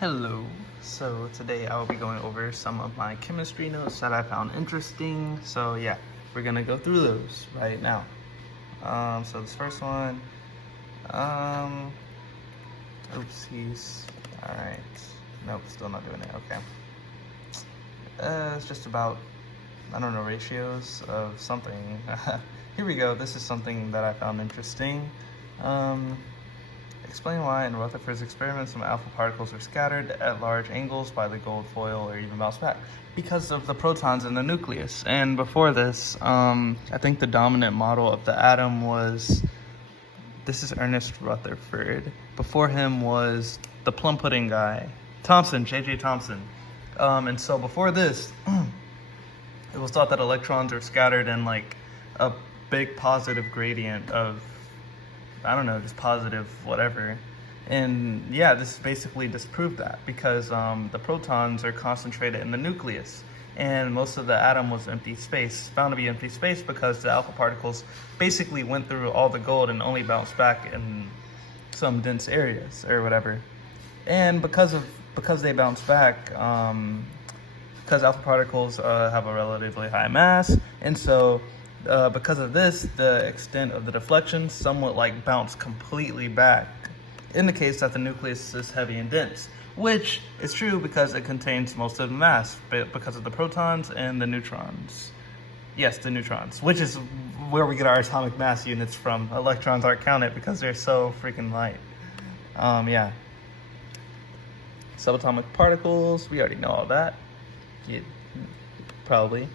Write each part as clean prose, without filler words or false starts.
Hello. So today I will be going over some of my chemistry notes that I found interesting. So yeah, we're gonna go through those right now. So this first one, oopsies. All right. Nope, still not doing it. Okay. It's just about, I don't know, ratios of something. Here we go. This is something that I found interesting. Explain why in Rutherford's experiments some alpha particles are scattered at large angles by the gold foil or even bounce back. Because of the protons in the nucleus. And before this, I think the dominant model of the atom was, this is Ernest Rutherford. Before him was the plum pudding guy, Thomson, J.J. Thomson. And so before this, it was thought that electrons are scattered in like a big positive gradient of, I don't know, just positive whatever. And yeah, this basically disproved that because the protons are concentrated in the nucleus and most of the atom was empty space, found to be empty space because the alpha particles basically went through all the gold and only bounced back in some dense areas or whatever. And because they bounce back, because alpha particles have a relatively high mass, and so because of this, the extent of the deflection somewhat like bounce completely back, indicates that the nucleus is heavy and dense, which is true because it contains most of the mass, but because of the protons and the neutrons. Yes, the neutrons, which is where we get our atomic mass units from. Electrons aren't counted because they're so freaking light. Yeah. Subatomic particles, we already know all that. Yeah, probably.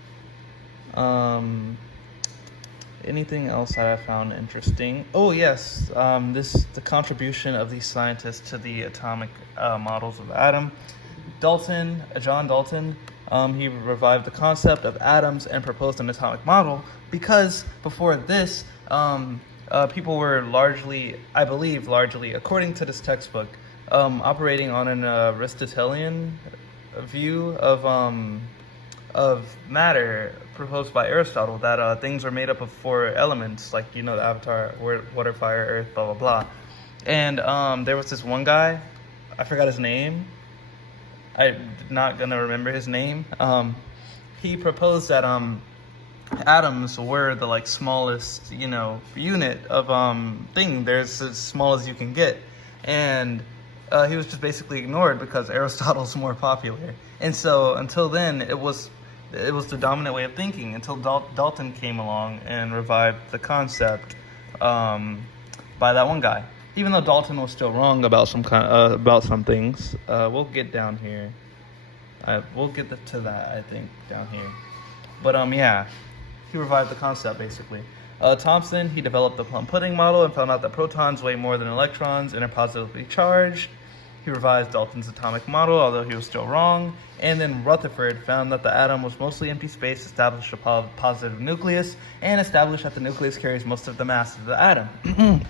Anything else that I found interesting? Oh yes, the contribution of these scientists to the atomic models of the atom. John Dalton, he revived the concept of atoms and proposed an atomic model because before this, people were largely, I believe, according to this textbook, operating on an Aristotelian view of matter proposed by Aristotle, that things are made up of four elements, like, you know, the Avatar, water, fire, earth, blah, blah, blah. And there was this one guy, I forgot his name. I'm not gonna remember his name. He proposed that atoms were the like smallest, you know, unit of thing. There's as small as you can get. And he was just basically ignored because Aristotle's more popular. And so until then, it was the dominant way of thinking until Dalton came along and revived the concept by that one guy. Even though Dalton was still wrong about some things, we'll get down here. We'll get to that, I think, down here. But yeah, he revived the concept basically. Thomson, he developed the plum pudding model and found out that protons weigh more than electrons and are positively charged. He revised Dalton's atomic model, although he was still wrong. And then Rutherford found that the atom was mostly empty space, established a positive nucleus, and established that the nucleus carries most of the mass of the atom.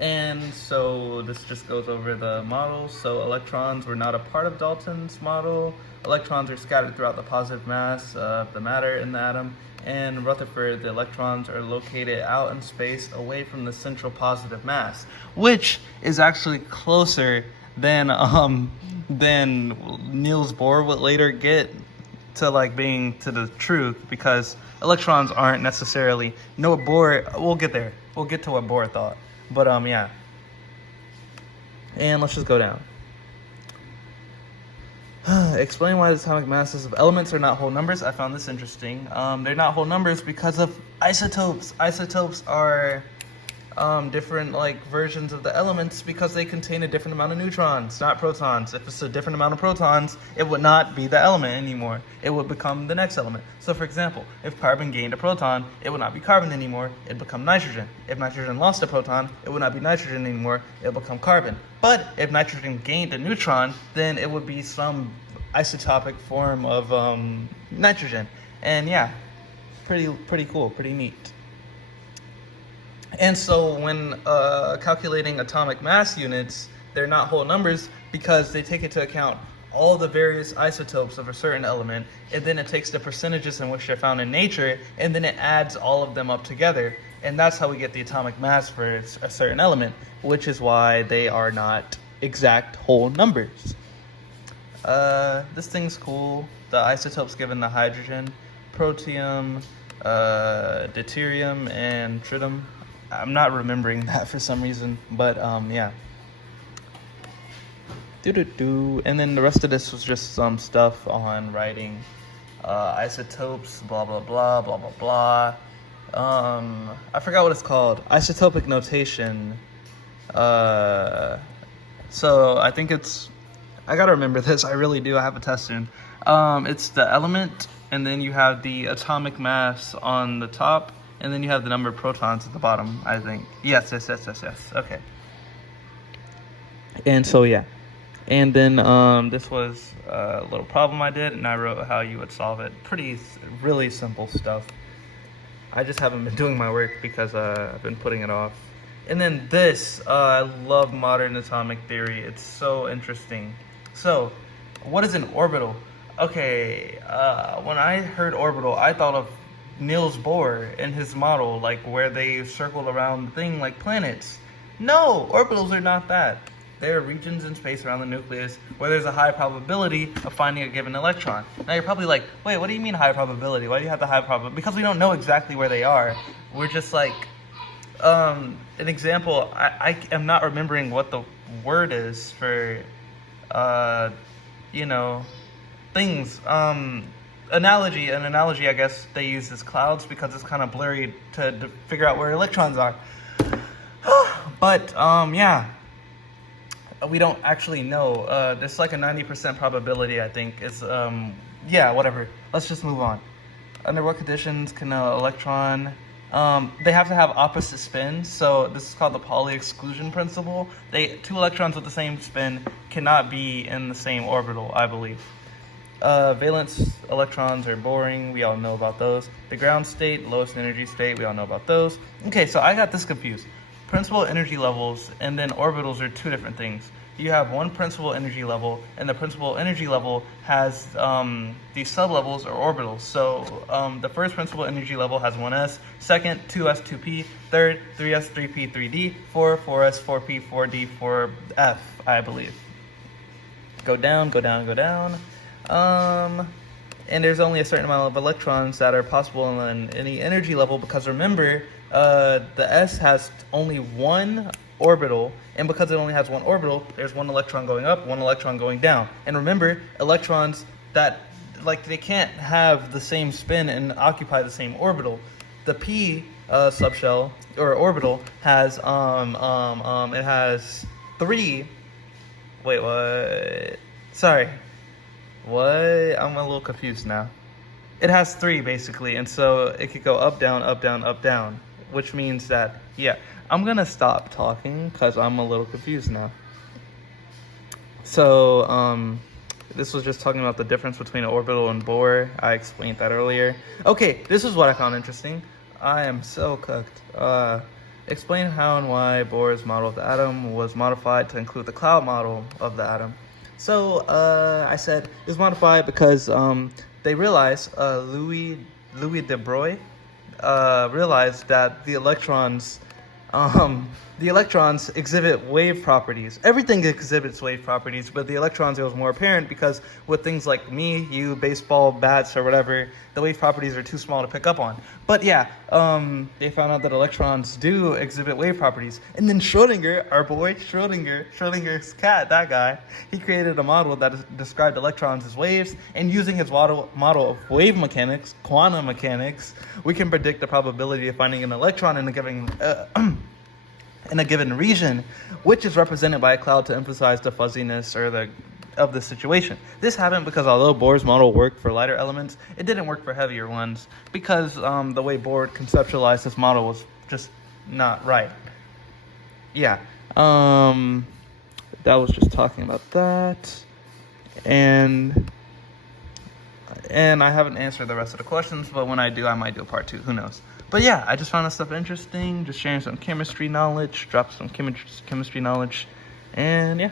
And so this just goes over the model. So electrons were not a part of Dalton's model. Electrons are scattered throughout the positive mass of the matter in the atom. And Rutherford, the electrons are located out in space away from the central positive mass, which is actually closer than Niels Bohr would later get to like being to the truth, because electrons aren't necessarily, Bohr, we'll get there. We'll get to what Bohr thought. But yeah. And let's just go down. Explain why the atomic masses of elements are not whole numbers. I found this interesting. They're not whole numbers because of isotopes. Isotopes are different like versions of the elements because they contain a different amount of neutrons, not protons. If it's a different amount of protons, it would not be the element anymore. It would become the next element. So for example, if carbon gained a proton, it would not be carbon anymore, it'd become nitrogen. If nitrogen lost a proton, it would not be nitrogen anymore, it'll become carbon. But if nitrogen gained a neutron, then it would be some isotopic form of nitrogen. And yeah, pretty cool, pretty neat. And so when calculating atomic mass units, they're not whole numbers because they take into account all the various isotopes of a certain element, and then it takes the percentages in which they're found in nature, and then it adds all of them up together. And that's how we get the atomic mass for a certain element, which is why they are not exact whole numbers. This thing's cool. The isotopes given the hydrogen, protium, deuterium, and tritium. I'm not remembering that for some reason, but yeah. And then the rest of this was just some stuff on writing isotopes, blah blah blah blah blah blah. I forgot what it's called. Isotopic notation. So I think it's, I gotta remember this. I really do. I have a test soon. It's the element, and then you have the atomic mass on the top, and then you have the number of protons at the bottom, I think. Yes. Okay. And so, yeah. And then this was a little problem I did, and I wrote how you would solve it. Really simple stuff. I just haven't been doing my work because I've been putting it off. And then this, I love modern atomic theory. It's so interesting. So, what is an orbital? Okay, when I heard orbital, I thought of Niels Bohr and his model, like where they circle around the thing like planets. No, orbitals are not that. There are regions in space around the nucleus where there's a high probability of finding a given electron. Now you're probably like, wait, what do you mean high probability? Why do you have the high probability? Because we don't know exactly where they are. We're just like, an example, I am not remembering what the word is for, things. An analogy, I guess they use is clouds because it's kind of blurry to figure out where electrons are. But, yeah. We don't actually know. There's like a 90% probability, I think. Is yeah, whatever. Let's just move on. Under what conditions can an electron? They have to have opposite spins. So this is called the Pauli exclusion principle. Two electrons with the same spin cannot be in the same orbital, I believe. Valence electrons are boring. We all know about those. The ground state, lowest energy state. We all know about those. Okay, so I got this confused. Principal energy levels and then orbitals are two different things. You have one principal energy level, and the principal energy level has these sublevels or orbitals. So the first principal energy level has 1s, second 2s, 2p, third 3s, 3p, 3d, 4s, 4p, 4d, 4f, I believe. Go down. And there's only a certain amount of electrons that are possible in any energy level because remember, the S has only one orbital, and because it only has one orbital, there's one electron going up, one electron going down. And remember, electrons that, like, they can't have the same spin and occupy the same orbital. The P subshell or orbital has it has three. Wait, what? Sorry. What? I'm a little confused now. It has three basically, and so it could go up, down, up, down, up, down, which means that, yeah, I'm gonna stop talking because I'm a little confused now. So, this was just talking about the difference between an orbital and Bohr. I explained that earlier. Okay, this is what I found interesting. I am so cooked. Explain how and why Bohr's model of the atom was modified to include the cloud model of the atom. So I said it was modified because they realized Louis de Broglie realized that the electrons exhibit wave properties. Everything exhibits wave properties, but the electrons, it was more apparent because with things like me, you, baseball, bats, or whatever, the wave properties are too small to pick up on. But yeah, they found out that electrons do exhibit wave properties. And then Schrodinger, our boy Schrodinger's cat, that guy, he created a model that described electrons as waves, and using his model of wave mechanics, quantum mechanics, we can predict the probability of finding an electron in a given region, which is represented by a cloud to emphasize the fuzziness of the situation. This happened because although Bohr's model worked for lighter elements, it didn't work for heavier ones because the way Bohr conceptualized this model was just not right. Yeah, that was just talking about that, and I haven't answered the rest of the questions, but when I do, I might do a part 2. Who knows? But yeah, I just found this stuff interesting, just sharing some chemistry knowledge, drop some chemistry knowledge, and yeah,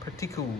pretty cool.